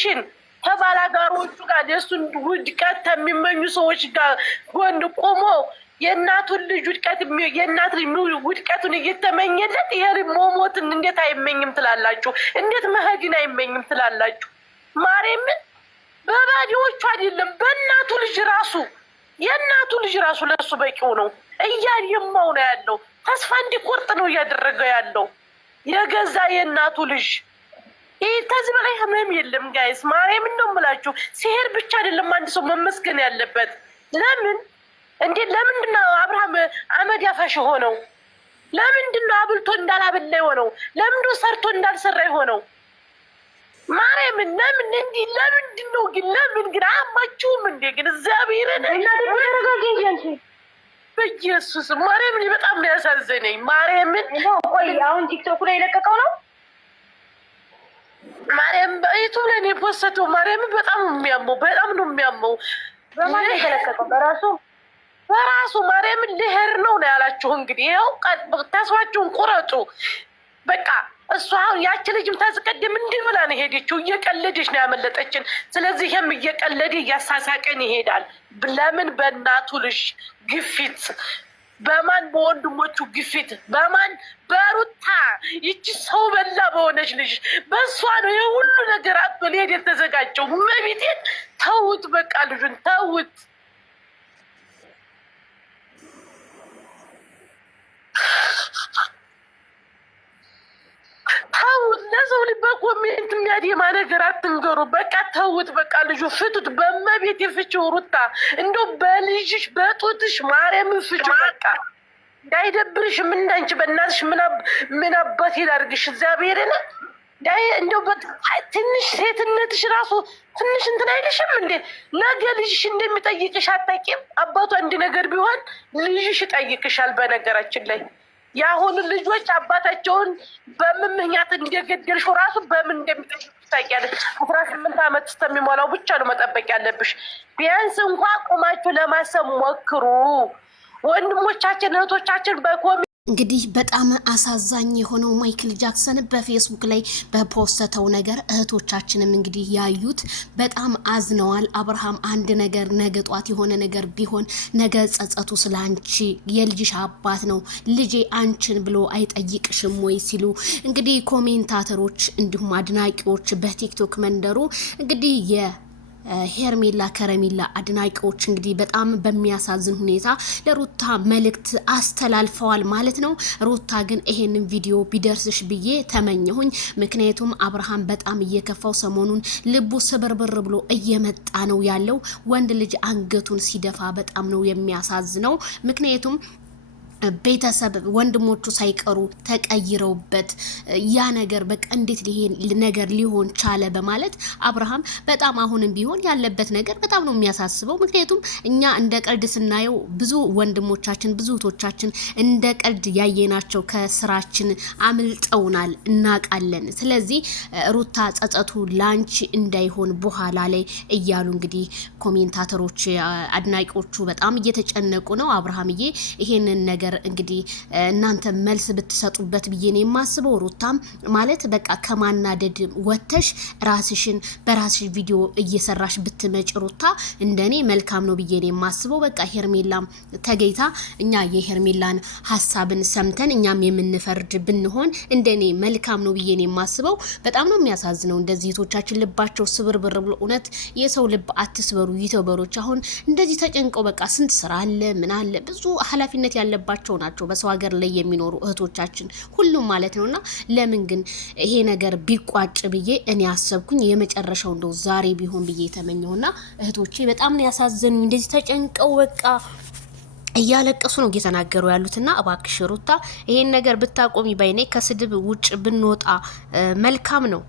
ልጅሽን ከባላጋሮቹ ጋር የእሱን ውድቀት የሚመኙ ሰዎች ጋር ጎን ቆሞ የእናቱን ልጅ ውድቀት የእናት ልጅ ውድቀቱን እየተመኘለት ይሄ ሞሞትን እንዴት አይመኝም ትላላችሁ? እንዴት መሄድን አይመኝም ትላላችሁ? ማርያምን በባዲዎቹ አይደለም በእናቱ ልጅ ራሱ የእናቱ ልጅ ራሱ ለሱ በቂው ነው። እያየማው ነው ያለው። ተስፋ እንዲቆርጥ ነው እያደረገ ያለው የገዛ የእናቱ ልጅ። ይህ ከዚህ በላይ ህመም የለም ጋይስ። ማርያምን ነው የምላችሁ። ሲሄድ ብቻ አይደለም አንድ ሰው መመስገን ያለበት። ለምን እንዴ? ለምንድነው አብርሃም አመድ ያፋሽ ሆነው? ለምንድነው አብልቶ እንዳላበላ የሆነው? ለምንድነው ሰርቶ እንዳልሰራ የሆነው? ማርያምን ለምን እንዲ? ለምንድነው ግን? ለምን ግን አማችሁም እንዴ? ግን እግዚአብሔርን በኢየሱስ ማርያምን በጣም ነው ያሳዘነኝ። ማርያምን ቆይ አሁን ቲክቶክ ላይ የለቀቀው ነው ማርያም በዩቱብ ላይ ነው የፖስተው። ማርያምን በጣም ነው የሚያመው፣ በጣም ነው የሚያመው። በማን ነው የተለቀቀው? በራሱ ማርያምን ልሄድ ነው ያላችሁ። እንግዲህ ይኸው ተስፋችሁን ቁረጡ በቃ። እሷ አሁን ያቺ ልጅም ታስቀድም እንዲህ ብላ ነው ሄደችው። እየቀለደች ነው ያመለጠችን። ስለዚህ ይሄም እየቀለደ እያሳሳቀን ይሄዳል። ለምን? በእናቱ ልጅ ግፊት፣ በማን? በወንድሞቹ ግፊት፣ በማን? በሩታ ይቺ ሰው በላ በሆነች ልጅ በእሷ ነው የሁሉ ነገር አጥቶ ሊሄድ የተዘጋጀው። መቤቴን ተውት፣ በቃ ልጁን ተውት። ተውት። ለሰው ልጅ በኮሜንት የሚያደማ ነገር አትንገሩ። በቃ ተውት። በቃ ልጁ ፍቱት። በመቤት የፍችው ሩታ እንደው በልጅሽ በጡትሽ ማርያምን ፍችው። በቃ እንዳይደብርሽ። ምን እንዳንቺ በእናትሽ ምን አባት ይላርግሽ እግዚአብሔርን። እንደው ትንሽ ሴትነትሽ ራሱ ትንሽ እንትን አይልሽም እንዴ? ነገ ልጅሽ እንደሚጠይቅሽ አታውቂም? አባቷ አንድ ነገር ቢሆን ልጅሽ ይጠይቅሻል። በነገራችን ላይ የአሁኑ ልጆች አባታቸውን በምን ምክንያት እንደገደልሽው ራሱ በምን እንደሚጠይቁ ታውቂያለሽ። 18 ዓመት እስከሚሞላው ብቻ ነው መጠበቅ ያለብሽ። ቢያንስ እንኳ ቁማችሁ ለማሰብ ሞክሩ ወንድሞቻችን እህቶቻችን። በኮሚ እንግዲህ በጣም አሳዛኝ የሆነው ማይክል ጃክሰን በፌስቡክ ላይ በፖስተተው ነገር እህቶቻችንም እንግዲህ ያዩት በጣም አዝነዋል። አብርሃም አንድ ነገር ነገ ጧት የሆነ ነገር ቢሆን ነገ ጸጸቱ ስላንቺ የልጅሽ አባት ነው ልጄ አንቺን ብሎ አይጠይቅሽም ወይ ሲሉ እንግዲህ ኮሜንታተሮች እንዲሁም አድናቂዎች በቲክቶክ መንደሩ እንግዲህ ሄርሜላ ከረሜላ አድናቂዎች እንግዲህ በጣም በሚያሳዝን ሁኔታ ለሩታ መልእክት አስተላልፈዋል ማለት ነው። ሩታ ግን ይሄንን ቪዲዮ ቢደርስሽ ብዬ ተመኘሁኝ። ምክንያቱም አብርሃም በጣም እየከፋው ሰሞኑን ልቡ ስብርብር ብሎ እየመጣ ነው ያለው። ወንድ ልጅ አንገቱን ሲደፋ በጣም ነው የሚያሳዝነው። ምክንያቱም ቤተሰብ ወንድሞቹ ሳይቀሩ ተቀይረውበት ያ ነገር በቃ እንዴት ነገር ሊሆን ቻለ በማለት አብርሃም በጣም አሁንም ቢሆን ያለበት ነገር በጣም ነው የሚያሳስበው። ምክንያቱም እኛ እንደ ቀልድ ስናየው ብዙ ወንድሞቻችን ብዙ እህቶቻችን እንደ ቀልድ ያየናቸው ከስራችን አምልጠውናል እናቃለን። ስለዚህ ሩታ ጸጸቱ ላንቺ እንዳይሆን በኋላ ላይ እያሉ እንግዲህ ኮሜንታተሮች አድናቂዎቹ በጣም እየተጨነቁ ነው። አብርሃምዬ ይሄንን ነገር እንግዲህ እናንተ መልስ ብትሰጡበት ብዬ ነው የማስበው። ሩታም ማለት በቃ ከማናደድ ወተሽ ራስሽን በራስሽ ቪዲዮ እየሰራሽ ብትመጭ ሩታ እንደኔ መልካም ነው ብዬ ነው የማስበው። በቃ ሄርሜላም ተገይታ እኛ የሄርሜላን ሐሳብን ሰምተን እኛም የምንፈርድ ብንሆን እንደኔ መልካም ነው ብዬ ነው የማስበው። በጣም ነው የሚያሳዝነው እንደዚህ እህቶቻችን ልባቸው ስብርብር ብሎ እውነት የሰው ልብ አትስበሩ ይተበሮች። አሁን እንደዚህ ተጨንቀው በቃ ስንት ስራ አለ ምን አለ ብዙ ኃላፊነት ያለባቸው ናቸው በሰው ሀገር ላይ የሚኖሩ እህቶቻችን ሁሉም ማለት ነውና ለምን ግን ይሄ ነገር ቢቋጭ ብዬ እኔ አሰብኩኝ። የመጨረሻው እንደው ዛሬ ቢሆን ብዬ ተመኘውና እህቶቼ በጣም ነው ያሳዘኑኝ። እንደዚህ ተጨንቀው በቃ እያለቀሱ ነው እየተናገሩ ያሉትና እባክሽ ሩታ ይሄን ነገር ብታቆሚ ባይኔ ከስድብ ውጭ ብንወጣ መልካም ነው።